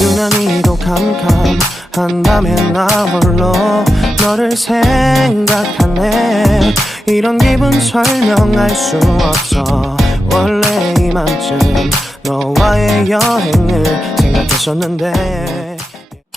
유난히도 캄캄한 밤에 나 홀로 너를 생각하네. 이런 기분 설명할 수 없어. 원래 이맘쯤 너와의 여행을 생각했었는데.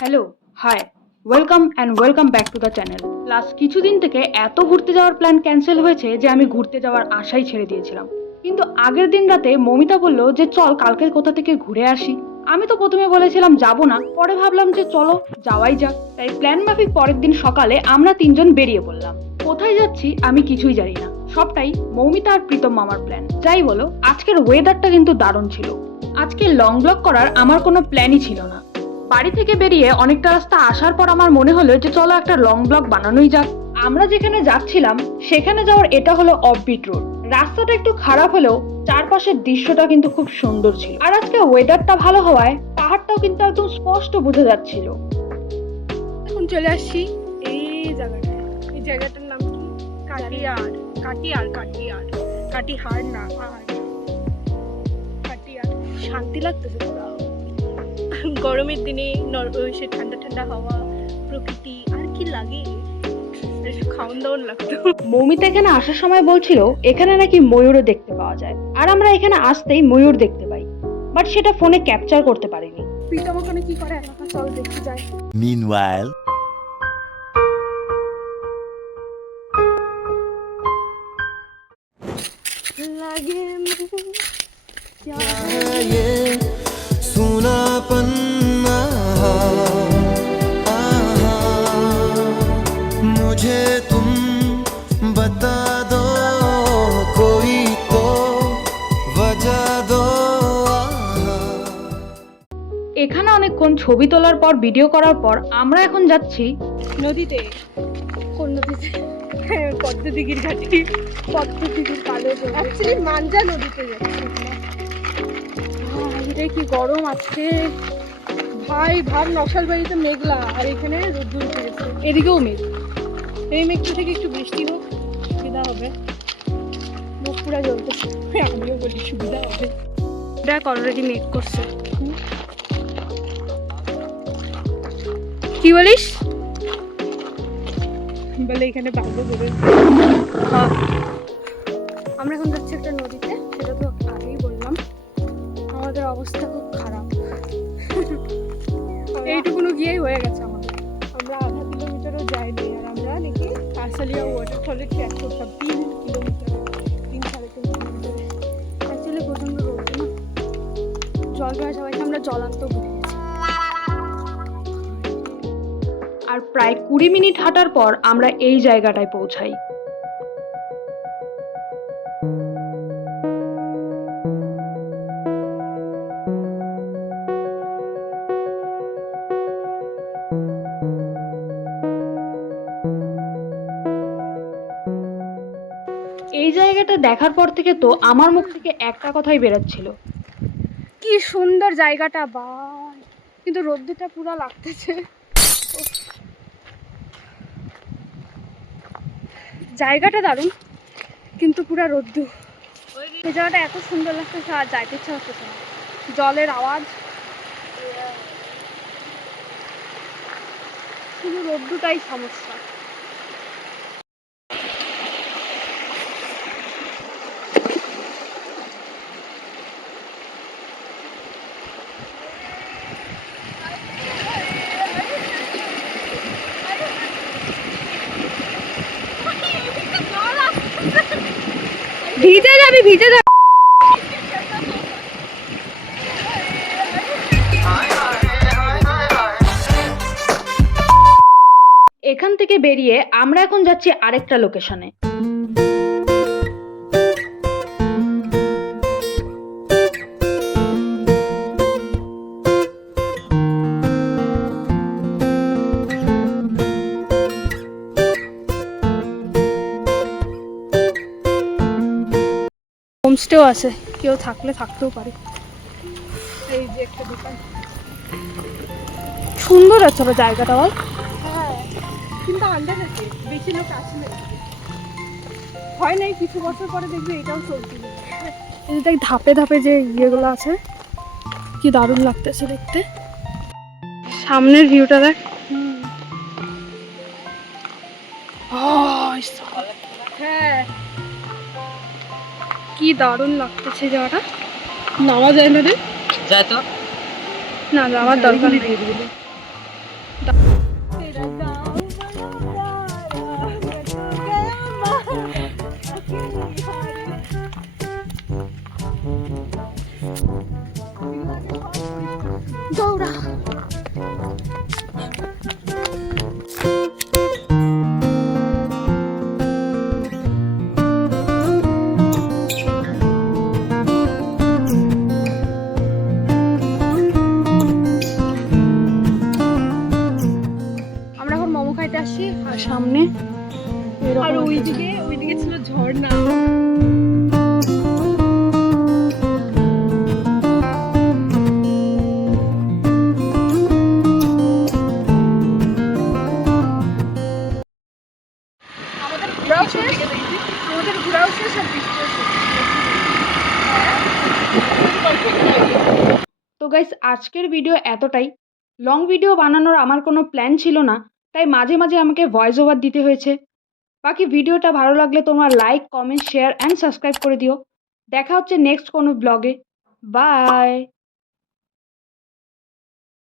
Hello, hi, welcome and welcome back to the channel. Last কিছুদিন থেকে এত ঘুরতে যাওয়ার প্ল্যান ক্যান্সেল হয়েছে যে আমি ঘুরতে যাওয়ার আশাই ছেড়ে দিয়েছিলাম। কিন্তু আগের দিন রাতে মমিতা বলল যে চল কালকে কোথা থেকে ঘুরে আসি। আমি তো প্রথমে বলেছিলাম যাব না, পরে ভাবলাম যে চলো যাওয়াই যাক। তাই প্ল্যান মাফিক পরের দিন সকালে আমরা তিনজন বেরিয়ে পড়লাম। কোথায় যাচ্ছি আমি কিছুই জানি না, সবটাই মৌমিতা আর প্রীতম মামার প্ল্যান। যাই বলো, আজকের ওয়েদারটা কিন্তু দারুণ ছিল। আজকে লং ব্লগ করার আমার কোনো প্ল্যানই ছিল না। বাড়ি থেকে বেরিয়ে অনেকটা রাস্তা আসার পর আমার মনে হলো যে চলো একটা লং ব্লগ বানানোই যাক। আমরা যেখানে যাচ্ছিলাম সেখানে যাওয়ার এটা হলো অফবিট রোড। রাস্তাটা একটু খারাপ হলেও চারপাশের দৃশ্যটা কিন্তু খুব সুন্দর ছিল। আর আজকে ওয়েদারটা ভালো হওয়ায় পাহাড়টাও কিন্তু একদম স্পষ্ট বোঝা যাচ্ছিল। এখন চলে আসছি এই জায়গাটায়। এই জায়গাটার নাম কি? কাটিয়ার। কাটিহার না, আর কাটিয়ার। শান্তি লাগতেছে পুরো। গরমের দিনে সে ঠান্ডা ঠান্ডা হাওয়া, প্রকৃতি, আর কি লাগে, খাওয়ান দাওয়ান লাগতো। মৌমিতা এখানে আসার সময় বলছিল এখানে নাকি ময়ূরও দেখতে পাওয়া যায়। আর আমরা এখানে আসতেই ময়ূর দেখতে পাই, বাট সেটা ফোনে ক্যাপচার করতে পারিনি। প্রীতম ওখানে কি করে একা, চল দেখতে যাই। Meanwhile, লাগে ये सुनापन मुझे तुम बता दो, कोई तो वजह दो। এখানে অনেকক্ষণ ছবি তোলার পর ভিডিও করার পর আমরা এখন যাচ্ছি নদীতে। কোন নদীতে? পদ্মদিঘির ঘাটে, পদ্মদিঘির কালো। অ্যাকচুয়ালি মাঞ্জা নদীতে যাচ্ছি। এটাই কি গরম আজকে ভাই। ভাব নকশালবাড়িতে মেঘলা, আর এখানে রোদ্দুর উঠে গেছে। এদিকেও মেঘ। এই মেঘটা থেকে একটু বৃষ্টি হোক, সুবিধা হবে। মুখ পুরা জ্বলতেছে, আমিও বলি সুবিধা হবে। দেখ অলরেডি মেঘ করছে। কি বলিস? বলে এখানে বাঁধে ধরে। আমরা এখন যাচ্ছি একটা নদীতে, সেটা তো আগেই বললাম। আমাদের অবস্থা খুব খারাপ। এইটুকুনো গিয়েই হয়ে গেছে আমাদের। আমরা আধা কিলোমিটারও যাইনি, আর আমরা নাকি কাঁসালিয়া ওয়াটারফলে ট্র্যাক করতাম 3 কিলোমিটার, 3-3.5 কিলোমিটার। অ্যাকচুয়ালি প্রচণ্ড রোদ না, জল খাওয়া সবাইকে আমরা জলান্ত বুঝে গেছি। আর প্রায় 20 মিনিট হাঁটার পর আমরা এই জায়গাটায় পৌঁছাই। এই জায়গাটা দেখার পর থেকে তো আমার মুখ থেকে একটা কথাই বেরোচ্ছিল, কি সুন্দর জায়গাটা ভাই, কিন্তু রোদ্দুরটা পুরো লাগতেছে। জায়গাটা দারুণ, কিন্তু পুরো রোদ্দুর। এই জায়গাটা এত সুন্দর লাগতেছে, আর যাইতে ইচ্ছা হচ্ছে না। জলের আওয়াজ, শুধু রোদ্দুরটাই সমস্যা। ভিজে যাবি, ভিজে যাবি। এখান থেকে বেরিয়ে আমরা এখন যাচ্ছি আরেকটা লোকেশনে। হোমস্টেও আছে, কেউ থাকলে থাকতেও পারে। এই যে একটা দোকান, সুন্দর আছে জায়গাটা বল। হ্যাঁ, কিন্তু আন্ডার আছে, বেশি লোক আসলে হয় নাই। কিছু বছর পরে দেখবি এটাও চলছে। এই যে ধাপে ধাপে যে ইয়েগুলো আছে, কি দারুণ লাগতেছে দেখতে। সামনের ভিউটা দেখ। হ্যাঁ, কি দারুণ লাগতেছে জায়গাটা। নামা যায় না রে? যায় তো। না, যাওয়ার দরকার নেই। দৌড়া। আমরা এখন মোমো খাইতে আসছি, আর সামনে আর ওইদিকে ছিল ঝর্ণা। আমাদের ঘোরাও শেষ আর বৃষ্টিও শেষ। তো গাইস, আজকের ভিডিও এতটাই। লং ভিডিও বানানোর আমার কোনো প্ল্যান ছিল না, তাই মাঝে মাঝে আমাকে ভয়েস ওভার দিতে হয়েছে। বাকি ভিডিওটা ভালো লাগলে তোমরা like, comment, share and subscribe করে দিও। দেখা হচ্ছে নেক্সট কোনো ব্লগে। বাই।